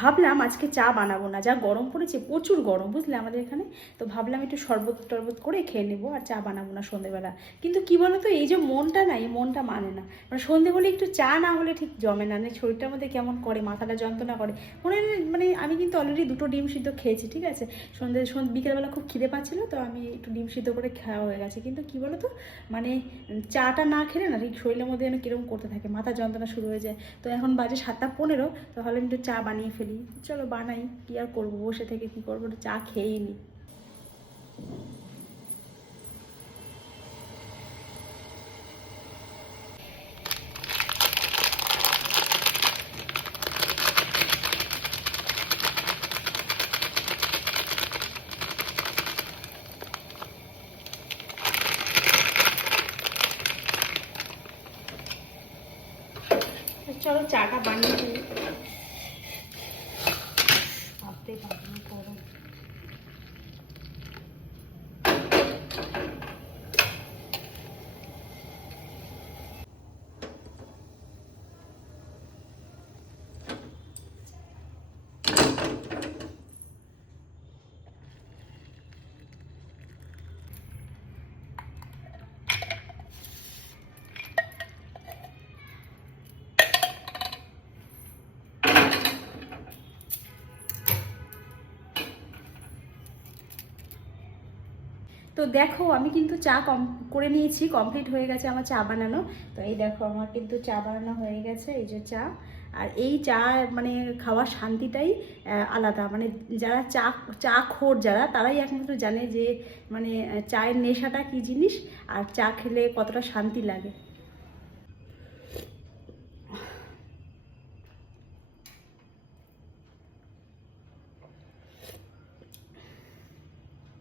ভাবলাম আজকে চা বানাবো না, যা গরম পড়েছে, প্রচুর গরম বুঝলে আমাদের এখানে। তো ভাবলাম একটু শরবত টরবত করে খেয়ে নেবো, আর চা বানাবো না সন্ধেবেলা। কিন্তু কি বলো তো, এই যে মনটা না, এই মনটা মানে না, মানে সন্ধে হলে একটু চা না হলে ঠিক জমে না, শরীরটার মধ্যে কেমন করে, মাথাটা যন্ত্রণা করে মনে হয়। মানে আমি কিন্তু অলরেডি 2টো ডিম সিদ্ধ খেয়েছি, ঠিক আছে। বিকেলবেলা খুব খিদে পাচ্ছিলো, তো আমি একটু ডিম সিদ্ধ করে খাওয়া হয়ে গেছে। কিন্তু কি বলো তো, মানে চাটা না খেলে না ঠিক শরীরের মধ্যে যেন কীরকম করতে থাকে, মাথা যন্ত্রণা শুরু হয়ে যায়। তো এখন বাজে 7টা 15, তাহলে আমি একটু চা বানিয়ে ফেলি। চলো বানাই, কী আর করবো, বসে থেকে কী করবো, একটু চা খেয়েই নিই। চলো চাটা বানিয়ে ফেলি, ভাবতেই পারবো না গরম। তো দেখো আমি কিন্তু চা করে নিয়েছি, কমপ্লিট হয়ে গেছে আমার চা বানানো। তো এই দেখো আমার কিন্তু চা বানানো হয়ে গেছে, এই যে চা। আর এই চা মানে খাওয়ার শান্তিটাই আলাদা। মানে যারা চা খোর যারা, তারাই একমাত্র জানে যে মানে চায়ের নেশাটা কী জিনিস, আর চা খেলে কতটা শান্তি লাগে।